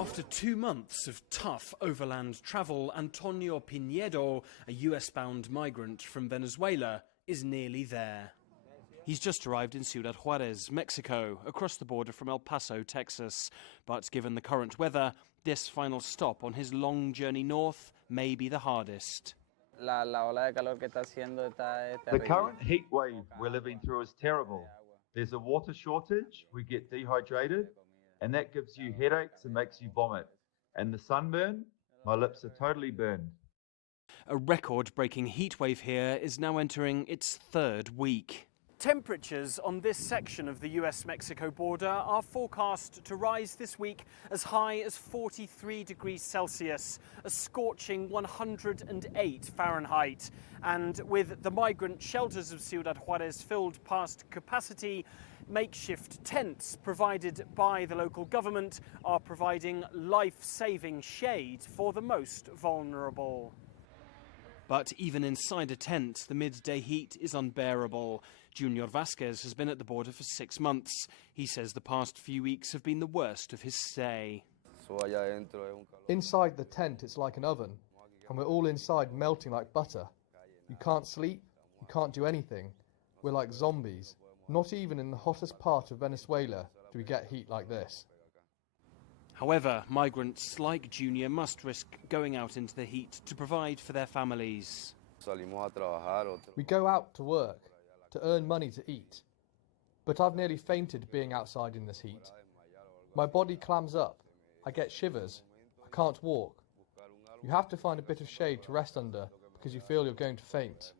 After 2 months of tough overland travel, Antonio Pinedo, a US-bound migrant from Venezuela, is nearly there. He's just arrived in Ciudad Juarez, Mexico, across the border from El Paso, Texas. But given the current weather, this final stop on his long journey north may be the hardest. The current heat wave we're living through is terrible. There's a water shortage, we get dehydrated, and that gives you headaches and makes you vomit. And the sunburn, my lips are totally burned. A record-breaking heat wave here is now entering its third week. Temperatures on this section of the US-Mexico border are forecast to rise this week as high as 43 degrees Celsius, a scorching 108 Fahrenheit. And with the migrant shelters of Ciudad Juarez filled past capacity, makeshift tents provided by the local government are providing life-saving shade for the most vulnerable. But even inside a tent, the midday heat is unbearable. Junior Vasquez has been at the border for 6 months. He says the past few weeks have been the worst of his stay. Inside the tent, it's like an oven, and we're all inside melting like butter. You can't sleep, you can't do anything. We're like zombies. Not even in the hottest part of Venezuela do we get heat like this. However, migrants like Junior must risk going out into the heat to provide for their families. We go out to work, to earn money to eat. But I've nearly fainted being outside in this heat. My body clams up, I get shivers, I can't walk. You have to find a bit of shade to rest under because you feel you're going to faint.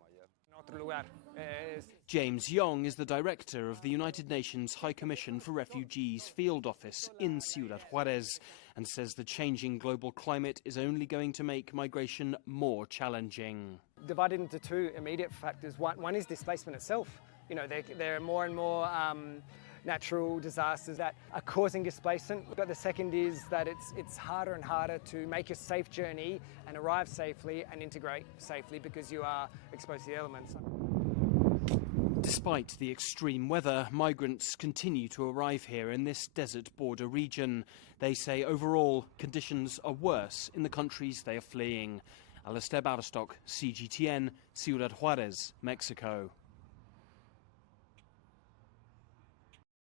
James Young is the director of the United Nations High Commission for Refugees field office in Ciudad Juarez and says the changing global climate is only going to make migration more challenging. Divided into two immediate factors. One is displacement itself. You know, there are more and more natural disasters that are causing displacement. But the second is that it's harder and harder to make a safe journey and arrive safely and integrate safely because you are exposed to the elements. Despite the extreme weather, migrants continue to arrive here in this desert border region. They say overall conditions are worse in the countries they are fleeing. Alistair Bowderstock, CGTN, Ciudad Juarez, Mexico.